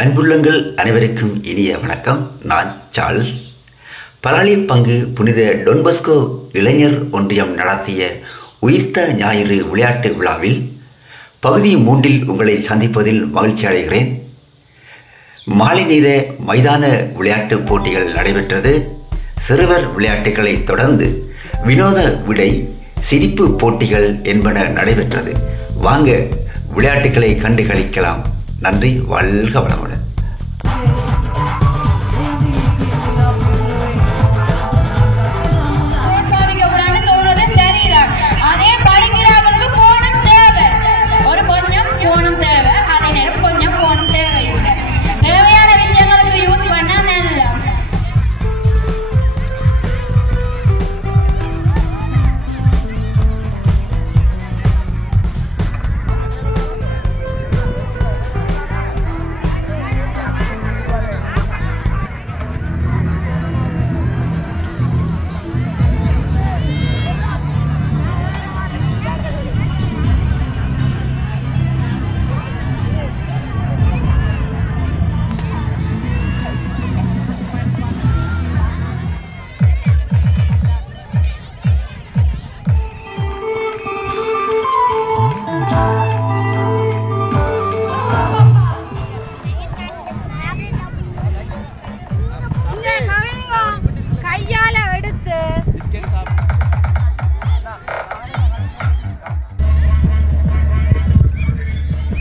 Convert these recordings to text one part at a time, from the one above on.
அன்புள்ளங்கள் அனைவருக்கும் இனிய வணக்கம். நான் சார்ல்ஸ். பலாலி பங்கு புனித டொன்பஸ்கோ இளைஞர் ஒன்றியம் நடத்திய உயிர்த்த ஞாயிறு விளையாட்டு விழாவில் பகுதி 3 உங்களை சந்திப்பதில் மகிழ்ச்சி அடைகிறேன். மாலை நேர மைதான விளையாட்டு போட்டிகள் நடைபெற்றது. சிறுவர் விளையாட்டுகளை தொடர்ந்து வினோத விடை, சிரிப்பு போட்டிகள் என்பன நடைபெற்றது. வாங்க விளையாட்டுகளை கண்டு களிக்கலாம். நன்றி. வாழ்க வளமுடன்.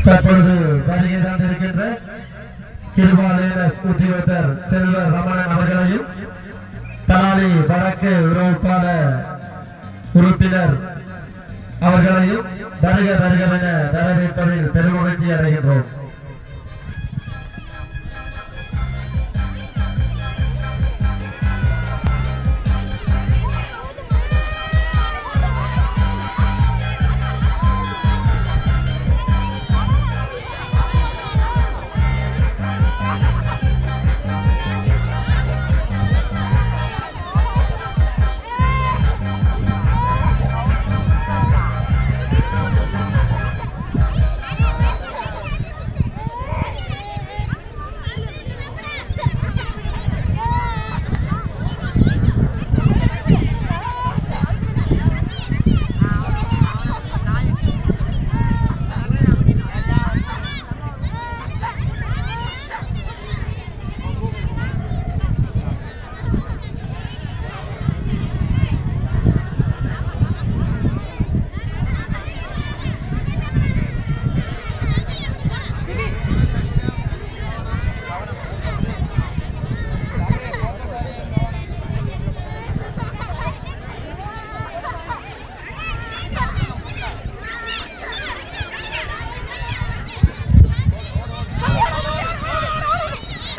தற்பொழுது வருகை தந்திருக்கின்ற கிருபாலய உத்தியோகத்தர் செல்வர் ரமணன் அவர்களையும் பலாலி வடக்கு உறவுப்பாளர் உறுப்பினர் அவர்களையும் வருக வருகவென வரவேற்பதில் பெருமகிழ்ச்சி அடைகின்றோம்.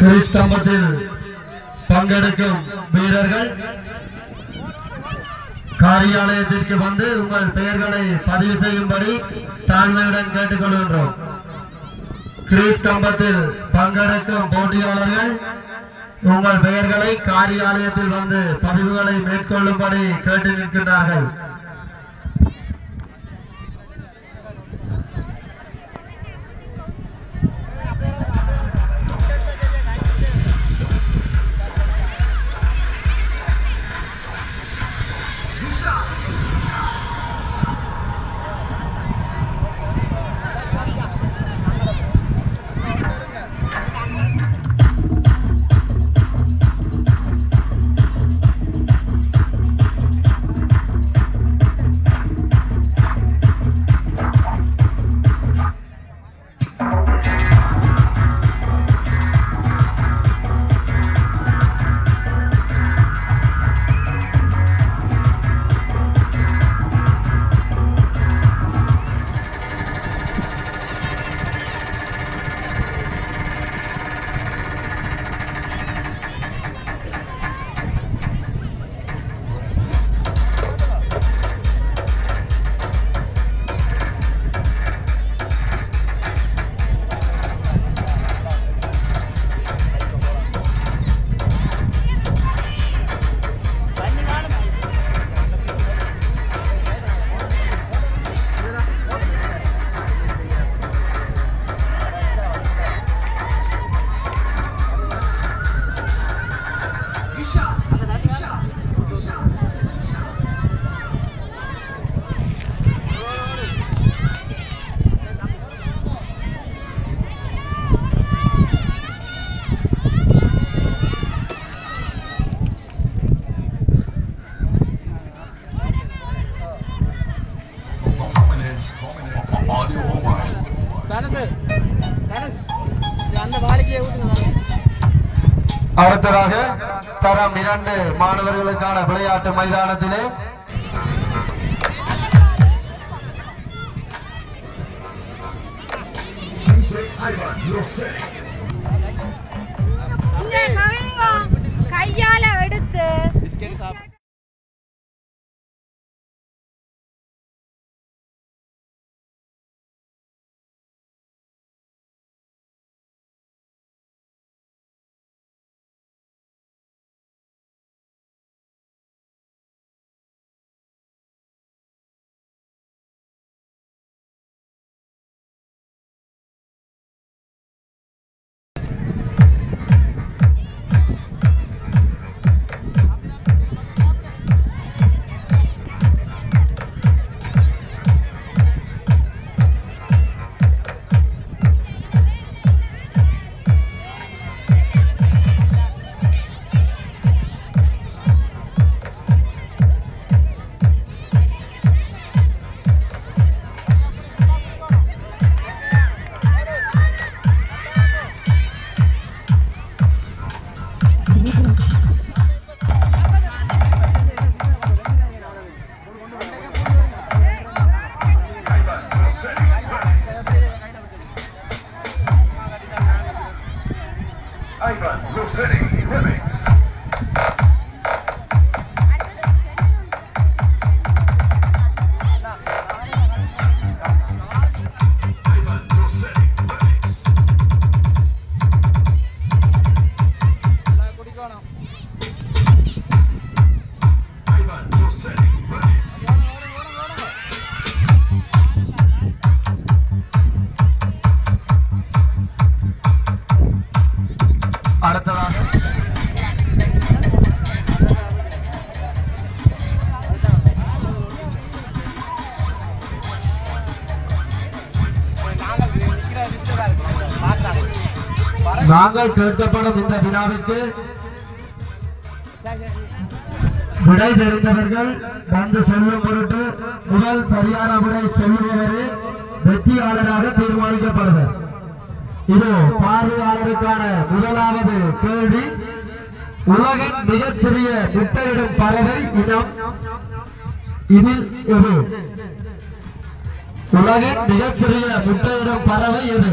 கிறிஸ்தம்பத்தில் பங்கெடுக்கும் வீரர்கள் காரியாலயத்திற்கு வந்து உங்கள் பெயர்களை பதிவு செய்யும்படி தாழ்மையுடன் கேட்டுக்கொள்கின்றோம். கிறிஸ்தம்பத்தில் பங்கெடுக்கும் போட்டியாளர்கள் உங்கள் பெயர்களை காரியாலயத்தில் வந்து பதிவுகளை மேற்கொள்ளும்படி கேட்டு நிற்கின்றார்கள். அடுத்ததாக தரம் 2 மாணவர்களுக்கான விளையாட்டு மைதானத்திலே கையால எடுத்து நாங்கள் கேட்கப்படும் இந்த வினாவிற்கு விடை தெரிந்தவர்கள் வந்து சொல்லும் பொருட்டு முதல் சரியான விடை சொல்லுபவரே வெற்றியாளராக தீர்மானிக்கப்படுவர். இது பார்வையாளருக்கான முதலாவது கேள்வி. உலகின் மிகச்சிறிய முட்டையிடும் பறவை இனம் இதில் எது? உலகின் மிகச்சிறிய முட்டையிடும் பறவை எது?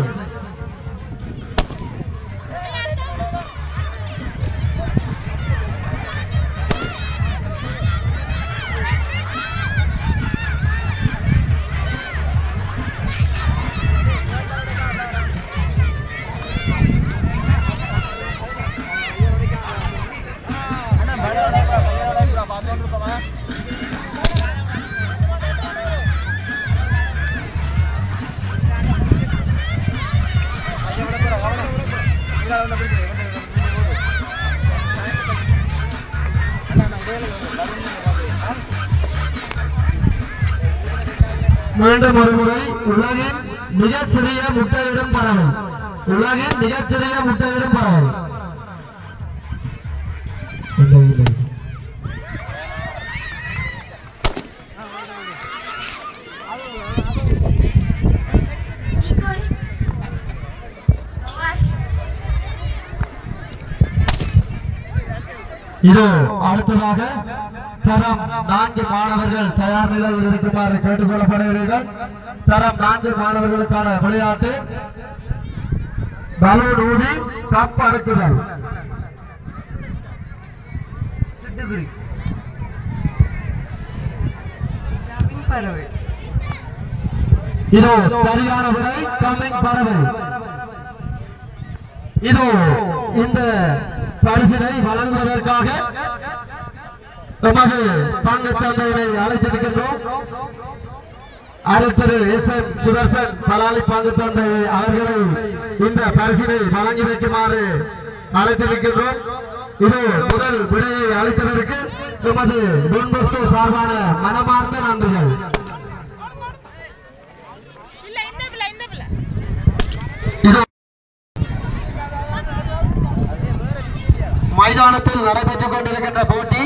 மீண்டும் ஒரு முறை. உலகின் மிகச்சிறிய முட்டையிடும் பறவை. உலகின் மிகச்சிறிய முட்டையிடும் பறவை இதோ அடுத்ததாக தரம் 4 மாணவர்கள் தயார் நிலையில் இருக்குமாறு கேட்டுக்கொள்ளப்படுகிறீர்கள். தரம் 4 மாணவர்களுக்கான விளையாட்டு பலூன் ஊதி கப் அடுக்குதல். இதோ சரியான விடை கம்மிங் பறவை. இதோ இந்த பரிசினை வழங்குவதற்காக நமது பங்கு தந்தையை அழைத்திருக்கின்றோம். திரு எஸ்.எம். சுதர்சன் பலாலி பங்கு தந்தை அவர்களை இந்த பரிசினை வழங்கி வைக்குமாறு அழைத்திருக்கின்றோம். இது முதல் விடையை அளித்ததற்கு நமது டான் பாஸ்கோ சார்பான மனமார்ந்த நன்றிகள். மைதானத்தில் நடைபெற்றுக் கொண்டிருக்கின்ற போட்டி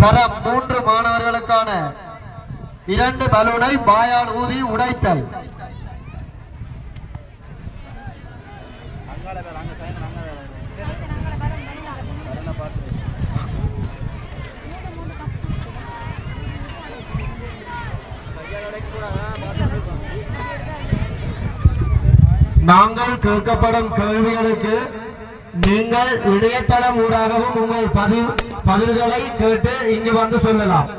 தரம் 3 மாணவர்களுக்கான 2 பலூனை பாயால் ஊதி உடைத்தல். நாங்கள் கேட்கப்படும் கேள்விகளுக்கு நீங்கள் இணையதளம் ஊடாகவும் உங்கள் பதில்களை கேட்டு இங்கு வந்து சொல்லலாம்.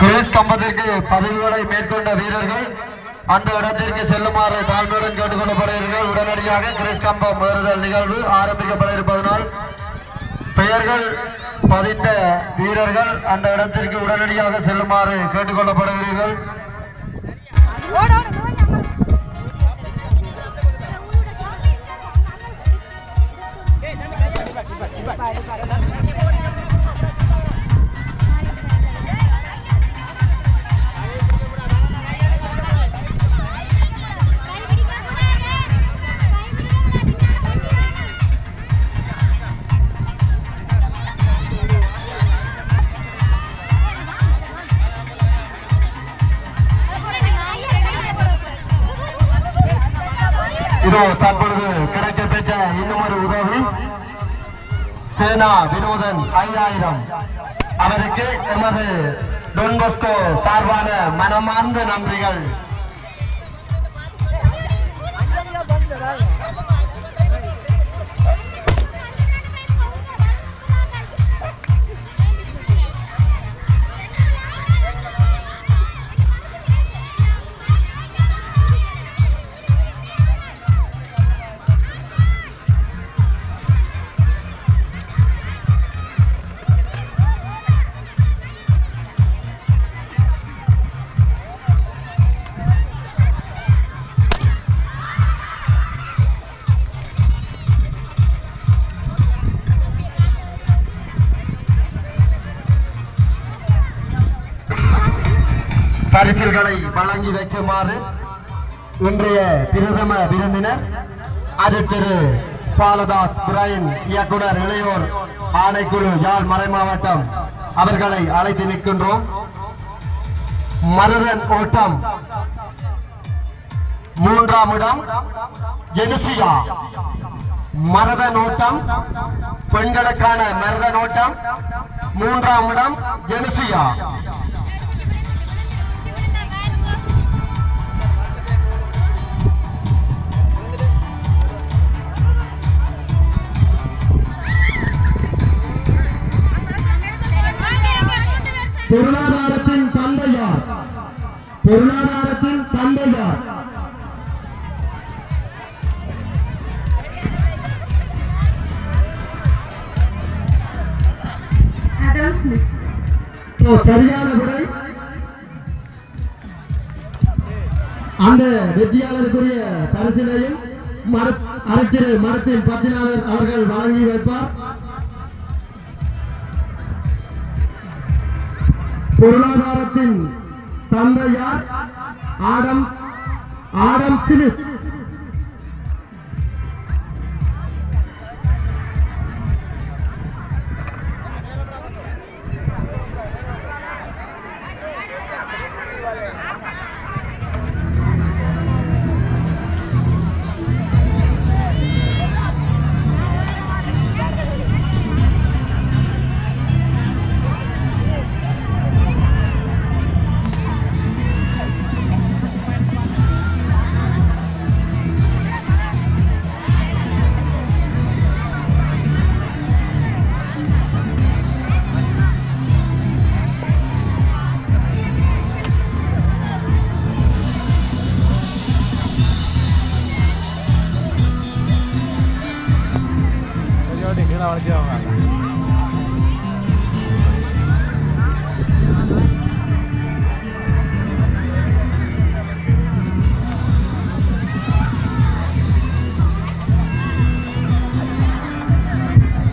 கிரீஸ் கம்பத்திற்கு பதவிகளை மேற்கொண்ட வீரர்கள் அந்த இடத்திற்கு செல்லுமாறு தாழ்மையுடன் கேட்டுக் கொள்ளப்படுகிறீர்கள். உடனடியாக கிரீஸ் கம்பம் ஏறுதல் நிகழ்வு ஆரம்பிக்கப்பட இருப்பதனால் பெயர்கள் பதித்த வீரர்கள் அந்த இடத்திற்கு உடனடியாக செல்லுமாறு கேட்டுக் கொள்ளப்படுகிறீர்கள். இதோ தற்பொழுது கிடைக்கப்பெற்ற இன்னும் ஒரு உதவி சேனா வினோதன் 5000 அவருக்கு எமது டொன் பாஸ்கோ சார்பான மனமார்ந்த நன்றிகள். பரிசில்களை வழங்கி வைக்குமாறு இன்றைய பிரதம விருந்தினர் திரு பாலதாஸ் பிரைன் இயக்குனர் இளையோர் ஆணைக்குழு யாழ் மறைமாவட்டம் அவர்களை அழைத்து நிற்கின்றோம். மரதன் ஓட்டம் 3ஆம் இடம் ஜெனிசியா. மரதன் ஓட்டம் பெண்களுக்கான மரதன் ஓட்டம் 3ஆம் இடம் ஜெனிசியா. பொருளாதாரத்தின் தந்தையார், பொருளாதாரத்தின் தந்தையார் சரியான விடை. அந்த வெற்றியாளருக்குரிய பரிசிலையும் அரசியல் மடத்தின் பத்தினாளர் அவர்கள் வழங்கி வைப்பார். பொருளாதாரத்தின் தந்தையார் ஆடம் ஸ்மித்.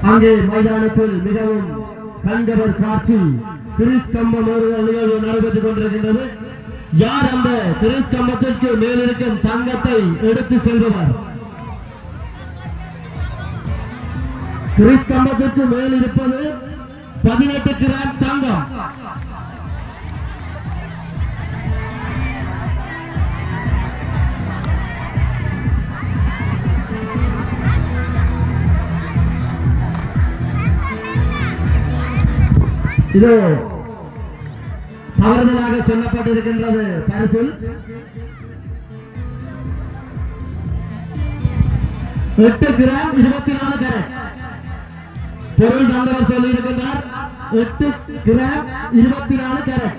அங்கே மைதானத்தில் மிகவும் கண்கவர் காட்சி கிரீஸ் கம்பம் ஏறுதல் நிகழ்வு நடைபெற்றுக் கொண்டிருக்கின்றது. யார் அந்த கிரீஸ் கம்பத்திற்கு மேலிருக்கும் தங்கத்தை எடுத்து செல்பவர்? கிரீஸ் கம்பத்திற்கு மேல் இருப்பது 18 கிராம் தங்கம். இது தவறுதலாக சொல்லப்பட்டிருக்கின்றது. பரிசில் 8 கிராம் 24 கேரட். பொருள் தந்தவர் சொல்லி இருக்கின்றார் 8 கிராம் 24 கேரட்.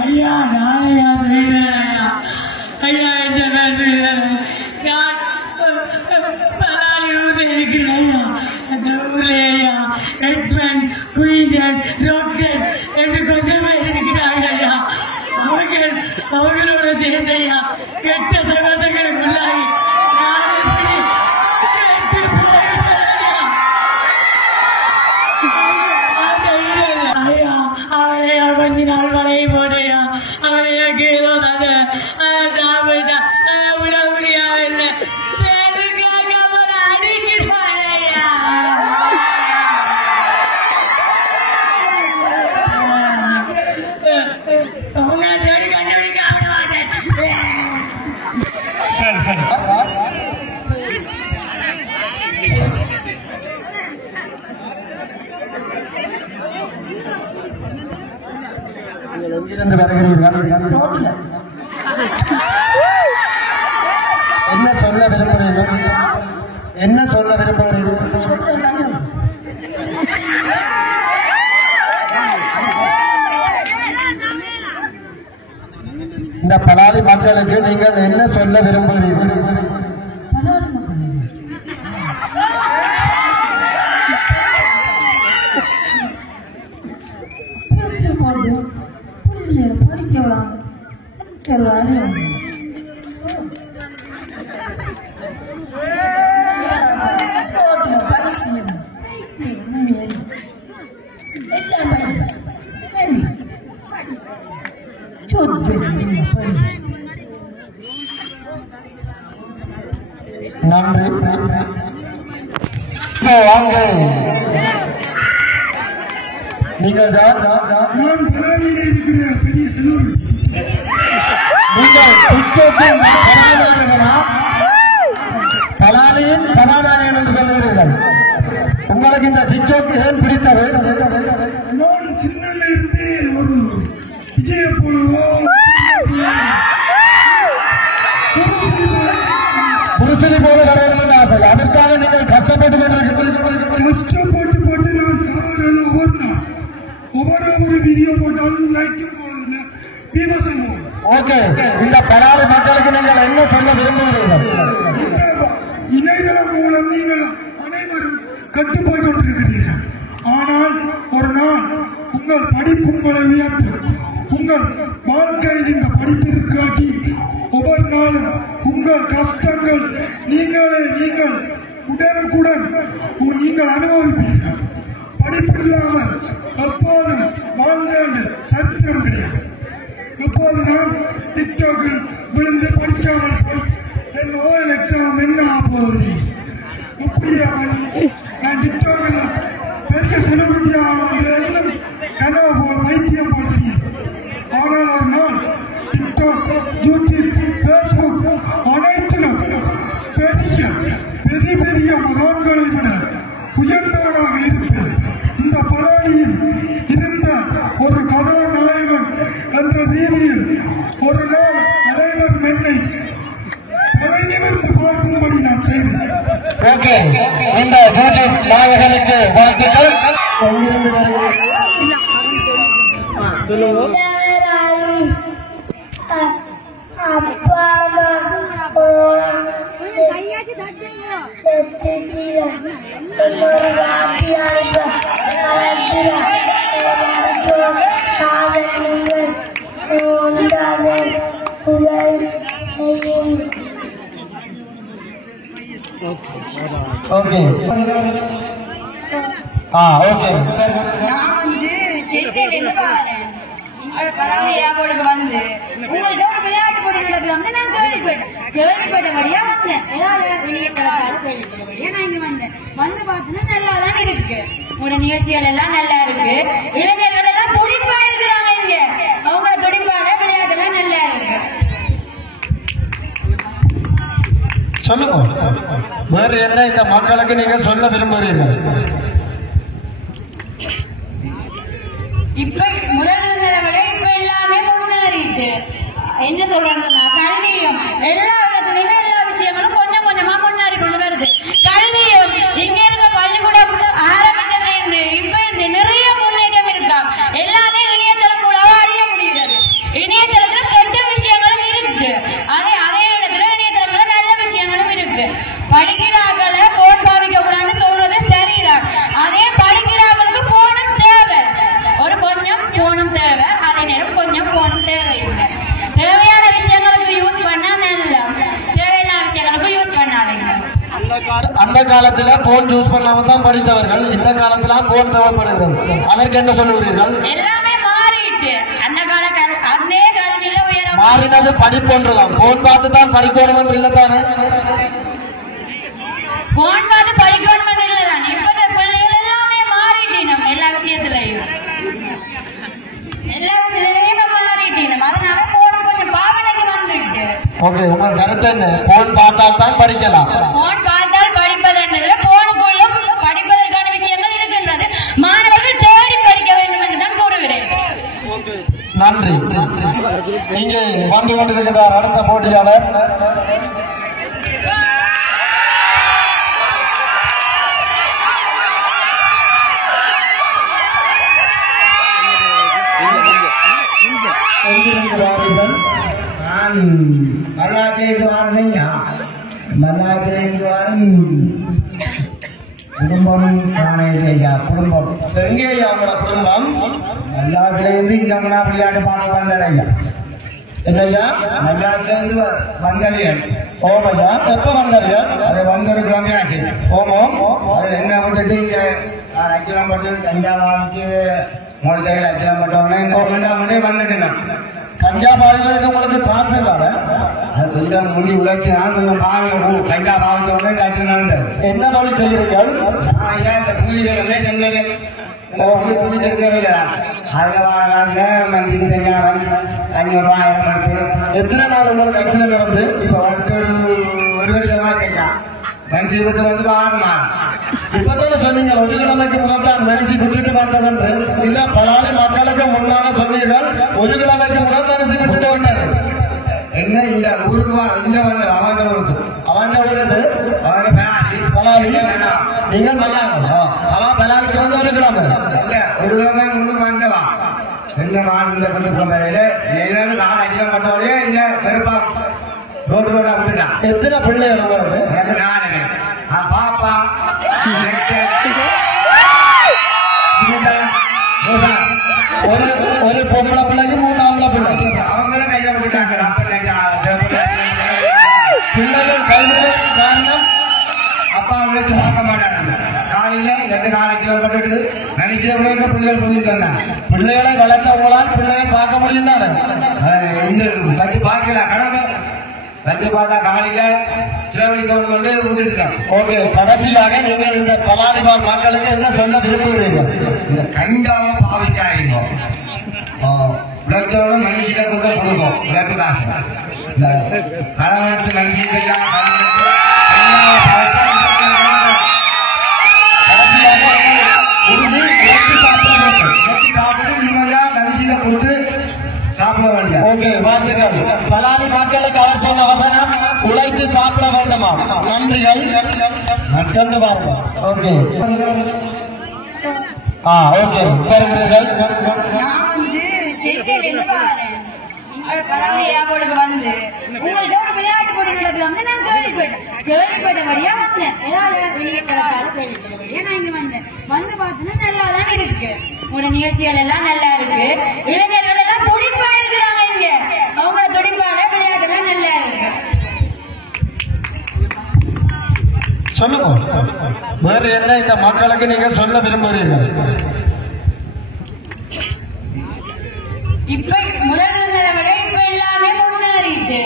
ஐயா நாளையா செய்யறேன் ஐயா இந்த இருக்கிறேன் அந்த ஊர்லயா எட்மன் குயின்டன் ரோட்சன் என்று கொஞ்சம் பேர் இருக்கிறாங்க ஐயா. அவர்களோட சேர்ந்தையா கெட்ட சகோதரர்களுக்குள்ளாகி கொஞ்ச நாள் வளைய போடையா அவனுக்கு ஏதோ சாப்பிட்டா விட முடியாது அடிக்கிறாயா. அவங்க தேடி கண்டுபிடிக்க விட மாட்டேன். எங்கிருந்து வருகிறீர்கள்? சொல்ல விரும்புகிறீர்கள்? என்ன சொல்ல விரும்புகிறீர்கள்? இந்த பலாலி மக்களுக்கு நீங்கள் என்ன சொல்ல விரும்புகிறீர்கள்? நன்றி. வாங்க, நீங்கள் தான் நான் பலாலியில் இருக்கிற பெரிய செல்வம். நீங்கள் டிக்டாக்கில் கதாநாயகனா பலாலியின் கதாநாயகன் என்று சொல்லுகிறீர்கள். உங்களுக்கு இந்த டிக்டாக் ஏன் பிடித்தது? நான் சின்ன இருந்து ஒரு விஜய போலவோ புருஷனை போல வர வேண்டும் என்று ஆசை. அதற்காக நீங்கள் கஷ்டப்பட்டு கஷ்டப்பட்டு போட்டு நான் சாகிறது ஒவ்வொரு வீடியோ போட்டாலும் லைக்கும் போகுது, விமர்சனம் போகுது. ஓகே, இந்த பலாலி மக்களுக்கு நீங்கள் என்ன சொல்ல விரும்புகிறீர்கள்? இணையதளம் மூலம் நீங்கள் அனைவரும் கட்டுப்போய் கொண்டிருக்கிறீர்கள். ஆனால் ஒரு நாள் உங்கள் படிப்பு உங்களை உயர்த்து, உங்கள் வாழ்க்கையில் இந்த படிப்பிற்காட்டி ஒவ்வொரு நாளும் உங்கள் கஷ்டங்கள் நீங்கள் உடனுக்குடன் நீங்கள் அனுபவிப்பீர்கள். படிப்பில்லாமல் எப்போதும் வாழ்ந்த சரித்திரம் கிடையாது. எப்போது நான் டிக்டாக்கில் விழுந்து படிக்காமல் போய் என் ஓஎல் எக்ஸாம் என்ன ஆகுது அப்படியே நான் டிக்டாக்கில் பெரிய செலிபிரிட்டி ஆகுது என்னும் கனவு போல் வைத்தியம் போல் தெரியும். ஆனால் ஒரு நாள் டிக்டாக், யூடியூப், பேஸ்புக் அனைத்திலும் பெரிய மகான்களை விட உயர்ந்தவனாக இருப்பேன். இந்த பலாலியில் இருந்த ஒரு கதாநாயகன் என்ற ரீதியில் ஒரு நாள் அனைவரும் என்னை தலைநிமிர்ந்து பார்க்கும்படி நான் செய்வேன். ஓகே, இந்த யூடியூப் நாயகனுக்கு வாழ்த்துக்கள். Okay, okay. நான் வந்து செட்டியில பரவாயில்லையாவோடு வந்து உங்கள்கிட்ட ஒரு விளையாட்டு போட்டி நடக்கலாம்னு நான் கேள்விப்பட்டபடியா வந்தேன். ஏதாவது வெளியே கேள்விப்பட்டபடியா நான் இங்க வந்தேன். வந்து பார்த்தோன்னா நல்லாதான் இருக்கு. உங்களோட நிகழ்ச்சிகள் எல்லாம் நல்லா இருக்கு. இளைஞர்கள் எல்லாம் துடிப்பா இருக்கிறாங்க. இங்க அவங்களோட துடிப்பான விளையாட்டு எல்லாம் நல்லா இருக்கு. சொல்லுங்க, வேற என்ன இந்த மக்களுக்கு நீங்க சொல்ல விரும்புகிறீர்கள்? இப்ப முதல் இருந்ததை விட இப்ப எல்லாமே முன்னேறிட்டு என்ன சொல்றாங்கன்னா கல்வியும் எல்லா இடத்துலயுமே எல்லா விஷயங்களும் கொஞ்சம் கொஞ்சமா முன்னேறி கொண்டு வருது. கல்வியும் இங்க இருக்க பள்ளிக்கூடம் ஆரம்பிச்சதுல இருந்து இப்ப இருந்து நிறைய முன்னேற்றம் இருக்கா. எல்லாமே இணையதளம் மூலமா அறிய முடிகிறது. இணையதளத்துல கெட்ட விஷயங்களும் இருக்கு, அதே இடத்துல இணையதளத்துல நல்ல விஷயங்களும் இருக்கு. படிக்கிறாங்கள போன் பாவிக்க கூடாதுன்னு சொல்றது சரிதான். அதே படிக்கிறாங்களுக்கு போனும் தேவை, ஒரு கொஞ்சம் போனும் தேவை, அதே நேரம் கொஞ்சம் போனும் தேவையில்லை. தேவையான விஷயங்களுக்கு யூஸ் பண்ணா நல்லா, தேவையில்லாத விஷயங்களுக்கு யூஸ் பண்ணாதீங்க. அந்த காலத்துல போன் யூஸ் பண்ணாம தான் படித்தவர்கள், இந்த காலத்துல போன் தேவைப்படுகிறது. அதற்கு என்ன சொல்லுகிறீர்கள்? எல்லாமே மாறிட்டு அந்த கால அதே கல்வியில உயர மாறினது படிப்பொன்றுதான். போன் பார்த்து தான் படிக்கணும் என்று இல்லதானே? போன் பார்த்து படிக்கணும் இல்லதான். இப்ப பிள்ளைகள் எல்லாமே மாறிட்டீங்க. எல்லா விஷயத்திலையும் மாறிட்டீங்க. அதனால போன் கொஞ்சம் பாவனைக்கு வந்துட்டு. ஓகே, உங்க கருத்து என்ன? போன் பார்த்தால் தான் படிக்கலாம். போன் பார்த்தால் படிப்பதென்றது போனுக்குள்ள படிப்பதற்கான விஷயங்கள் இருக்கின்றது. மாணவர்கள் தேடி படிக்க வேண்டும் என்று தான் கூறுகிறேன். நன்றி. இங்கே வந்து கொண்டிருக்கிறார் அடுத்த போட்டியாளர். எங்கிருந்து வாருங்கள்? நான் மல்லாத்திலிருந்து வாரணைங்க. மல்லாத்திலிருந்து வாரம் குடும்பம் நாணயத்தையா குடும்பம் எங்கேயா அவங்கள குடும்பம்? மல்லாத்திலிருந்து இந்த விளையாட்டு பாட வந்தடையா என்னையா? மல்லாத்திலிருந்து வந்தவியல். ஓமையா எப்ப வந்தவியல்? அது வந்தொரு கிழமை ஆச்சு. ஓமம் அது என்ன விட்டுட்டு இங்க அச்சலம் பட்டு கஞ்சாவா வச்சு மூலத்தையில் அச்சலம் பட்டோடனே இந்த வந்துட்டேன். கஞ்சா பாடுறதுக்கு உங்களுக்கு காசு இல்லாத அது கொஞ்சம் முடி உழைச்சினா கொஞ்சம் பாருங்க. கஞ்சா பாவத்தோடனே கற்றுனாண்டு என்ன தொழில் செய்கிறீர்கள்? ஐயா இந்த கூலி வேலை சொன்னது கூலி தெரிஞ்சவே அதில் மனுஷனுக்கு தெரியாம 500 ரூபாய் 1000 எத்தனை நாள் உங்களுக்கு ஆக்சிடென்ட் நடந்து? இப்போ ஒரு வருஷமா கேட்கலாம். மனுஷி விட்டு வந்து பாருமா இப்பதான சொன்னீங்க. ஒரு கிழமைக்கு முதல்தான் மனுஷி விட்டுட்டு வந்தது இல்ல. பலாலி மக்களுக்கு முன்னால சொன்னீர்கள். ஒரு கிழமைக்கு முதல் மனுஷி விட்டுட்டு வந்தாரு. என்ன இந்த ஊருக்கு இங்க வந்து அவன் ஊருக்கு அவன் ஊருக்கு அவன் பலாலி நீங்கள் பல்லாங்க. அவன் பலாலிக்கு வந்து ஒரு கிழமை இல்ல ஒரு கிழமை உங்களுக்கு வந்தவா எங்க மாநில கொண்டு நான் அஞ்சம் பண்ணவரே இல்ல பெருப்பா ரோடு ரோடா விட்டுட்டான். எத்தனை பிள்ளைகள் உங்களுக்கு? எனக்கு 4 பாப்பா ஒரு பொம்பளை பிள்ளைக்கு 3 ஆம்பளை பிள்ளை. அவங்களும் கையை விட்டுட்டாங்க. பிள்ளைகள் கைவிட காரணம் அப்பா அவங்களுக்கு பார்க்க மாட்டாங்க. காலையில 2 காலத்தில் பட்டுட்டு நினைச்ச பிள்ளைகள் புரிஞ்சுட்டு வந்தாங்க. பிள்ளைகளை வளர்த்தவங்களால் பிள்ளைகளை பார்க்க முடியும் தானே. வச்சு பார்க்கல கடமை வந்து பார்த்தா காலையில சிலவழிக்கவன் வந்து விட்டுருக்காங்க. ஓகே, கடைசியாக நீங்கள் இந்த பலாலிபால் மக்களுக்கு என்ன சொல்ல விரும்புகிறீர்கள்? இந்த கஞ்சாவை பாவிக்காதீங்க. உலகத்தோட மனுஷில கூட கொடுக்கும் உழைப்பு காசு. இந்த களவெடுத்து மனுஷிக்கெல்லாம் சாப்பிட வேண்டிய. ஓகே, வாழ்த்துக்கள். பலாலி மக்களுக்கு அவர் சொன்ன வசனம் உழைத்து சாப்பிட வேண்டுமா? நன்றிகள். சென்று பாருங்க. ஓகே ஓகே வருகிறீர்கள். நான் வந்து சென்னையில வரேன். ஏர்போர்ட்டுக்கு வந்து உங்கள்கிட்ட ஒரு விளையாட்டு போட்டி நடக்கலாம் நான் கேள்விப்பட்டபடியா வந்தேன். ஏதாவது கேள்விப்பட்டபடியா நான் இங்க வந்தேன். வந்து பார்த்தோன்னா நல்லா தான் இருக்கு. உங்களோட நிகழ்ச்சிகள் எல்லாம் நல்லா இருக்கு. இளைஞர்கள் எல்லாம் துடிப்பா இருக்கிறாங்க. இங்க அவங்களோட துடிப்பான விளையாட்டு எல்லாம் நல்லா இருக்கு. சொல்லுங்க, வேற என்ன இந்த மக்களுக்கு நீங்க சொல்ல விரும்புகிறீர்கள்? இப்ப முதல் இருந்ததை விட இப்ப எல்லாமே முன்னேறிட்டு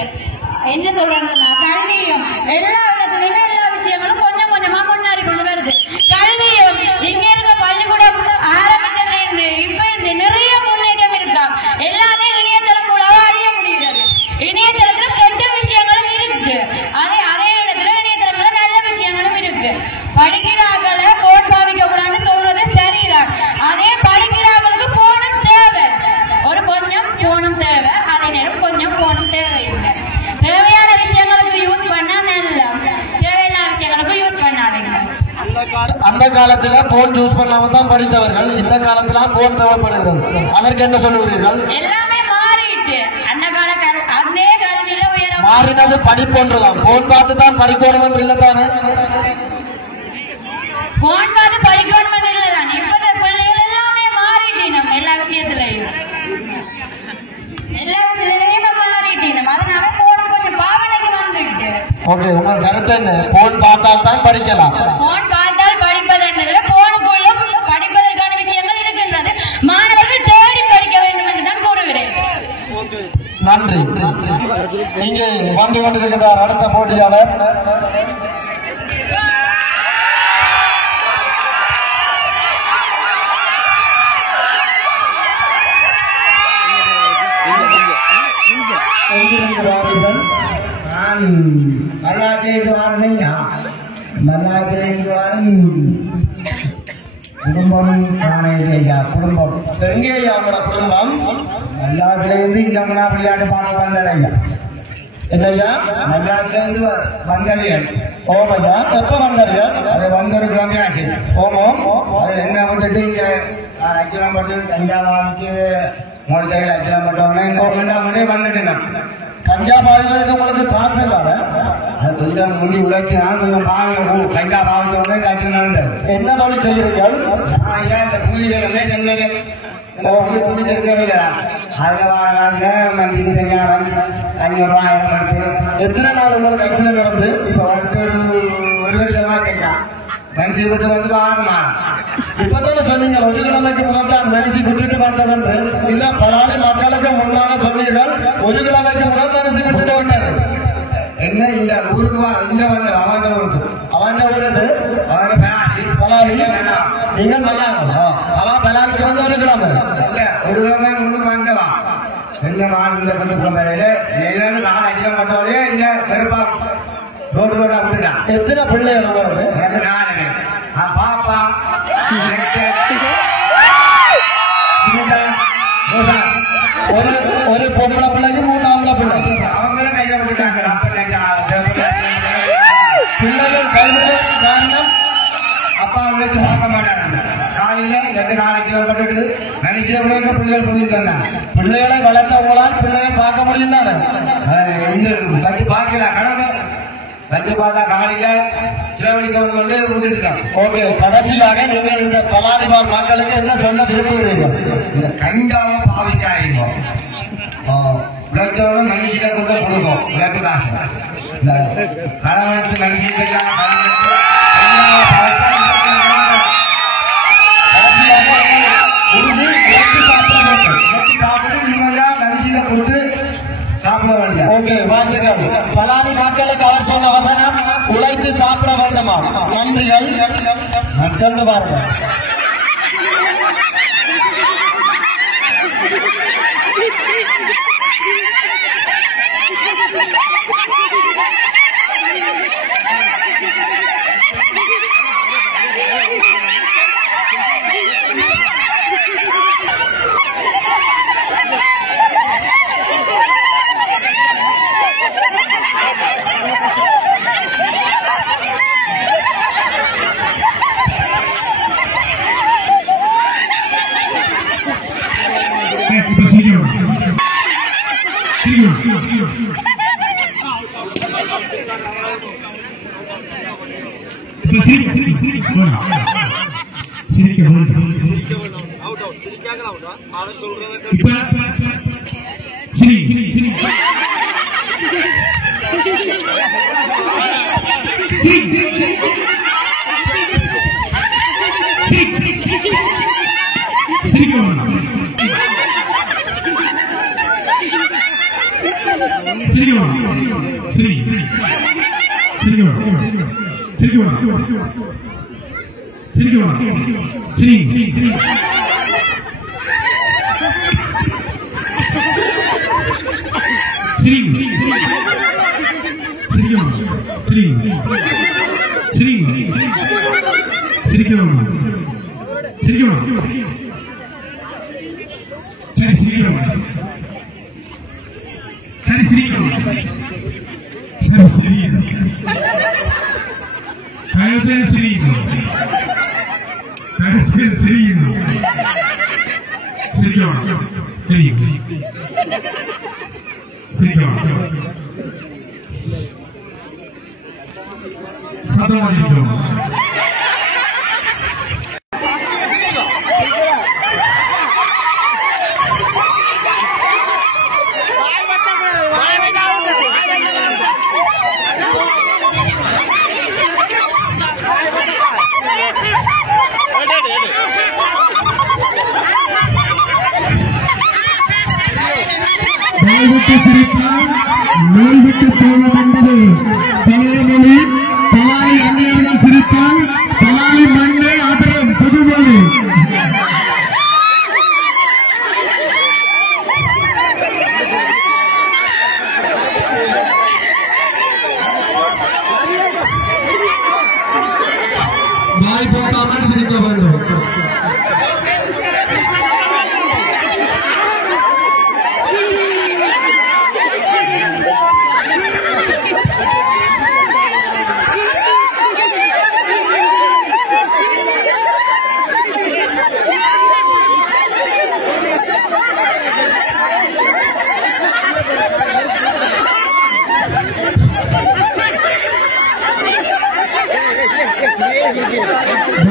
என்ன சொல்றாங்கன்னா கல்வியும் எல்லா இடத்துலயுமே எல்லா விஷயங்களும் கொஞ்சம் கொஞ்சமா முன்னேறி கொண்டு வருது. கல்வியும் இங்க இருக்க பள்ளிக்கூடம் ஆரம்பிச்சதுல இருந்து இப்ப இருந்து நிறைய முன்னேற்றம் இருக்கா. எல்லாமே இணையதளம் மூலமா அறிய முடிகிறது. இணையதளத்துல கெட்ட விஷயங்களும் இருக்கு. அதே இடத்துல இணையதளத்துல நல்ல விஷயங்களும் இருக்கு. படிக்கிறார்களை போன் பாவிக்க கூடாதுன்னு சொல்றது சரிதான். அதே படிக்கிறார்களுக்கு போனும் தேவை. ஒரு கொஞ்சம் போனும் தேவை. அதே நேரம் கொஞ்சம் போனும் தேவையில்லை. தேவையான விஷயங்களுக்கு யூஸ் பண்ணா நல்லா, தேவையான விஷயங்களுக்கு யூஸ் பண்ணாதீங்க. அந்த காலத்துல போன் யூஸ் பண்ணாம தான் படித்தவர்கள். இந்த காலத்துல போன் தேவைப்படுகிறது. அதற்கு என்ன சொல்லுகிறீர்கள்? எல்லாமே மாறிட்டு அந்த கால அதே கல்வியில உயரம் மாறினது படிப்பொன்றுதான். போன் பார்த்து தான் படிக்கணும் என்று இல்லதானே? போன் பார்த்து படிக்கணும் இல்லதான். இப்ப பிள்ளைகள் எல்லாமே மாறிட்டோம். எல்லா விஷயத்திலையும் மாறிட்டோம். அதனால போன் கொஞ்சம் பாவனைக்கு வந்துட்டு. ஓகே, உங்க கருத்து என்ன? போன் பார்த்தால் தான் படிக்கலாம். போன் பார்த்தால் படிப்பதென்ன போனுக்குள்ள படிப்பதற்கான விஷயங்கள் இருக்கின்றது. மாணவர்கள் தேடி படிக்க வேண்டும் என்று தான் கூறுகிறேன். நன்றி. இங்கே வந்து கொண்டிருக்கிறார் அடுத்த போட்டியாளர். எங்கிருக்கிறார்கள்? நான் மல்லாத்திலிருந்து வாரணைங்க. மல்லாத்திலிருந்து வாரம் குடும்பம் நாணயத்தையா குடும்பம் எங்கேயா அவங்களோட குடும்பம்? மல்லாத்திலிருந்து இந்த விளையாட்டு பாட வந்தடையா என்னையா? மல்லாத்திலிருந்து வந்தவியல். ஓமையா எப்ப வந்தவியல்? அது வந்தொரு கிழமை ஆச்சு. ஓமம் அது என்ன விட்டுட்டு இங்க அச்சலம் பட்டு கஞ்சாவா வச்சு உங்கள் கையில் அச்சலம் பட்டோன்னே இங்கே வந்துட்டேன். கஞ்சா பாவிக்கிறதுக்கு உங்களுக்கு காசு இல்லாத அது கொஞ்சம் முடி உழைச்சினா கொஞ்சம் பாவங்க கஞ்சா பாவிச்சோடனே காய்ச்சினாண்டு என்ன தொழில் செய்கிறீர்கள்? ஐயா இந்த கூலி வேலை சென்னைக்கு கூலி தெரிஞ்சவில்லை. அதில் மந்திக்கு தெரியாமல் 500 ரூபா எடுத்து எத்தனை நாள் உங்களுக்கு ஆக்சிடென்ட் நடந்து? இப்போ வந்து ஒரு வருஷமா கேட்கலாம் மனுஷி விட்டு வந்து வாங்கம்மா. இப்பதானே சொன்னீங்க ஒரு கிழமைக்கு முதல் மனுஷி விட்டுட்டு வந்தது இல்ல பலாலி மக்களுக்கு முன்னால சொன்னீர்கள். ஒரு கிழமைக்கு முதல் மனுஷி விட்டுட்டு வந்தது என்ன இந்த ஊருக்கு இங்க வந்து அவன் ஊருக்கு அவன் ஊருக்கு அவன் பலாலி நீங்கள் மல்லாங்க அவன் பலாலிக்கு வந்து ஒரு கிழமை இல்ல ஒரு கிழமை முன்னுக்கு வந்தவா எங்க மாநில பள்ளிக்கூடம் ஏதாவது நான் அதிகம் பண்ணவே இல்ல வெறுப்பா ரோடு ரோடா விட்டுட்டான். எத்தனை பிள்ளைகள் உங்களுக்கு? எனக்கு 4 பாப்பா ஒரு பொம்பளை பிள்ளைக்கு 3 ஆம்பளை பிள்ளை அவங்களும் கையில விட்டுட்டாங்க. பிள்ளைகள் கைவிட காரணம் அப்பா அவங்களுக்கு சாப்பிட மாட்டாங்க. காலையில 2 காலைக்கு பட்டு நினைக்கிற பிள்ளைகள் புரிஞ்சுட்டு வந்தாங்க. பிள்ளைகளை வளர்த்தவங்களால் பிள்ளைகளை பார்க்க முடியும் தானே வந்து பார்க்கல கடமை வந்து பார்த்தா காலையில சிலவழிக்க விட்டுட்டாங்க. ஓகே கடைசியாக நீங்கள் இந்த பலாரிபார் மக்களுக்கு என்ன சொல்ல விரும்புகிறீர்கள்? இந்த கஞ்சாவை பாவிக்காதீங்க. உழைச்சோட மனுஷில கொண்டு கொடுக்கும் உழைப்பு காசு இந்த கடவுளுக்கு மனுஷன் மனுஷில கொடுத்து சாப்பிட வேண்டிய. ஓகே வாழ்த்துக்கள். பலாரி மக்களுக்கு அவர் சொன்ன வசனம் உழைத்து சாப்பிட வேண்டுமா? நன்றிகள். சென்று பாருங்கள்.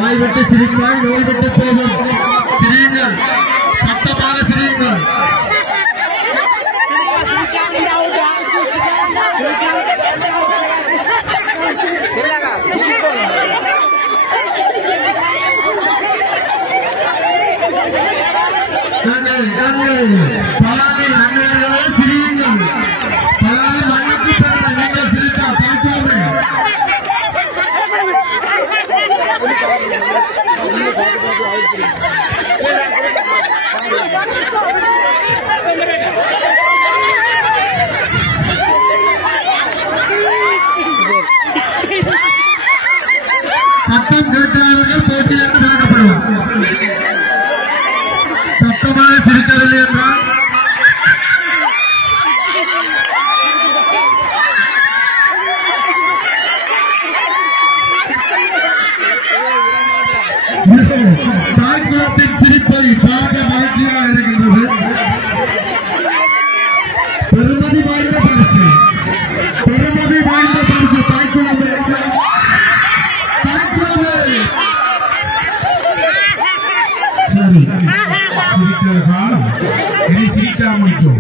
வாய் விட்டு சிரிப்பாய் நோய் விட்டு போகும். சிரியுங்கள், சத்தமாக சிரியுங்கள். பலாலி அண்ணர்களே சிரியுங்கள். பலாலி மண்ணுக்கு பிறந்த நீங்கள் சிரித்தா பார்க்கிறோமே. சத்தம் கேட்கிறார்கள் போட்டியிலிருந்து பார்க்கப்படுவோம். சத்தமாக சிரிக்கவில்லை என்றால் தாய்க்குளத்தின் சிரிப்பை பார்க்க மகிழ்ச்சியாக இருக்கின்றது. பெருமதி வாய்ந்த பரிசு, பெருமதி வாய்ந்த பரிசு தாய்க்குளம். சரி, இனி சிரிக்கா முடிக்கும்.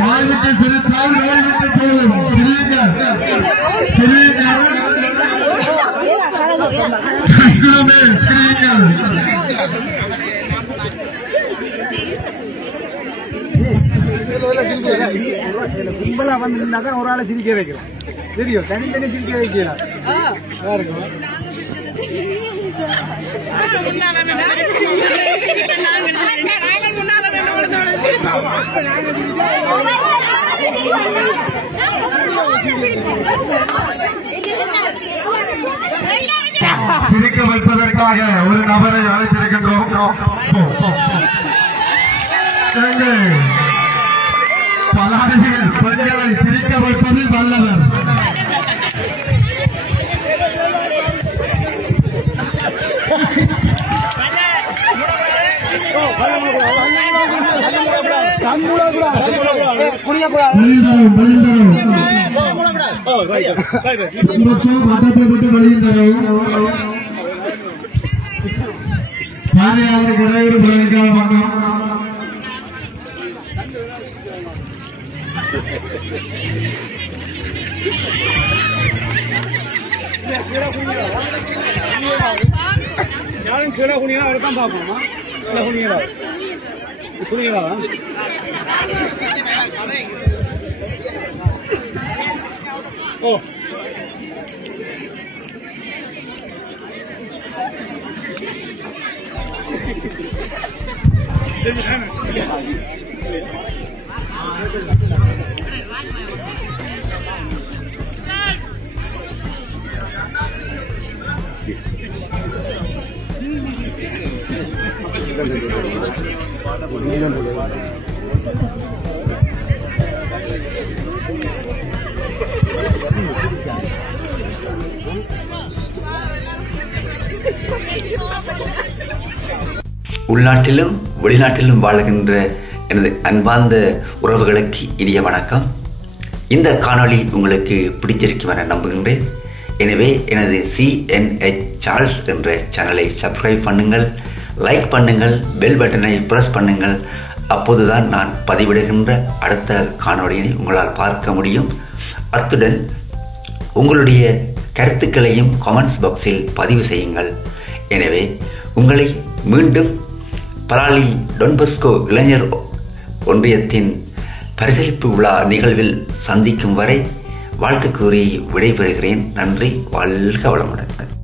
வாய்விட்டு சிரித்தால் நோய்விட்டு போகும். சிரியுங்கள், சிரியுங்கள், சிரியுங்கள். கும்பலா வந்து நின்னாதான் ஒரு ஆளை சிரிக்க வைக்கலாம். தெரியும், தனித்தனி சிரிக்க வைக்கலாம். சிரிக்க வைப்பதற்காக ஒரு நபரை அழைத்திருக்கின்றோம். பலாரியில் பெண்களை சிரிக்க வைப்பதில் வல்லவர். வட்டத்தை விட்டு வெளியின்றோம். பார்வையாளருக்கு இடையூறு விளைவிக்காத வண்ணம் யாரும் கீழே குனியா எடுத்தான் பார்ப்போமா? கீழே குனியா குனியா ஓ உள்நாட்டிலும் வெளிநாட்டிலும் வாழ்கின்ற எனது அன்பார்ந்த உறவுகளுக்கு இனிய வணக்கம். இந்த காணொளி உங்களுக்கு பிடிச்சிருக்கும் என நம்புகின்றேன். எனவே எனது CNH சார்ல்ஸ் என்ற சேனலை சப்ஸ்கிரைப் பண்ணுங்கள், லைக் பண்ணுங்கள், பெல் பட்டனை பிரஸ் பண்ணுங்கள். அப்போதுதான் நான் பதிவிடுகின்ற அடுத்த காணொளியை உங்களால் பார்க்க முடியும். அத்துடன் உங்களுடைய கருத்துக்களையும் கமெண்ட்ஸ் பாக்ஸில் பதிவு செய்யுங்கள். எனவே உங்களை மீண்டும் பலாலி டொன்பஸ்கோ இளைஞர் ஒன்றியத்தின் பரிசளிப்பு விழா நிகழ்வில் சந்திக்கும் வரை வாழ்த்து கூறி விடைபெறுகிறேன். நன்றி. வாழ்க வளமுடன்.